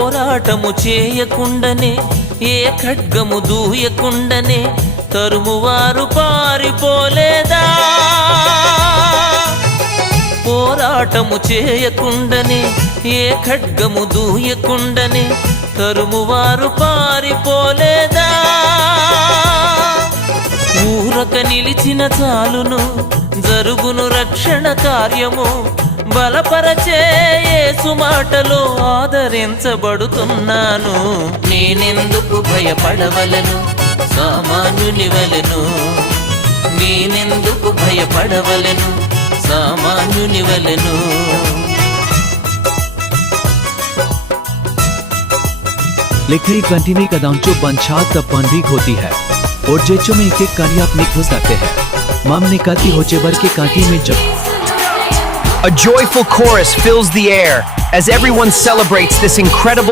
పోరాటము చేయకుండనే ఏ ఖడ్గము దూయకుండనే తరుమువారు పారిపోలేదా పోరాటము చేయకుండనే ఏ ఖడ్గము దూయకుండనే తరుమువారు పారిపోలేదా ఊరక నిలిచిన చాలును జరుగును రక్షణ కార్యము బలపరచే యేసు మాటలో ఆదరించబడుతున్నాను నేనెందుకు భయపడవలను సామాన్యుని వలెను నేనెందుకు భయపడవలను సామాన్యుని వలెను लेकिन कंटिन्यू कदम जो बंछात तपन भी होती है और जेचो में एक कांटी आप निकल सकते हैं माम निकाती हो जेवर के कांटी में जब A joyful chorus fills the air as everyone celebrates this incredible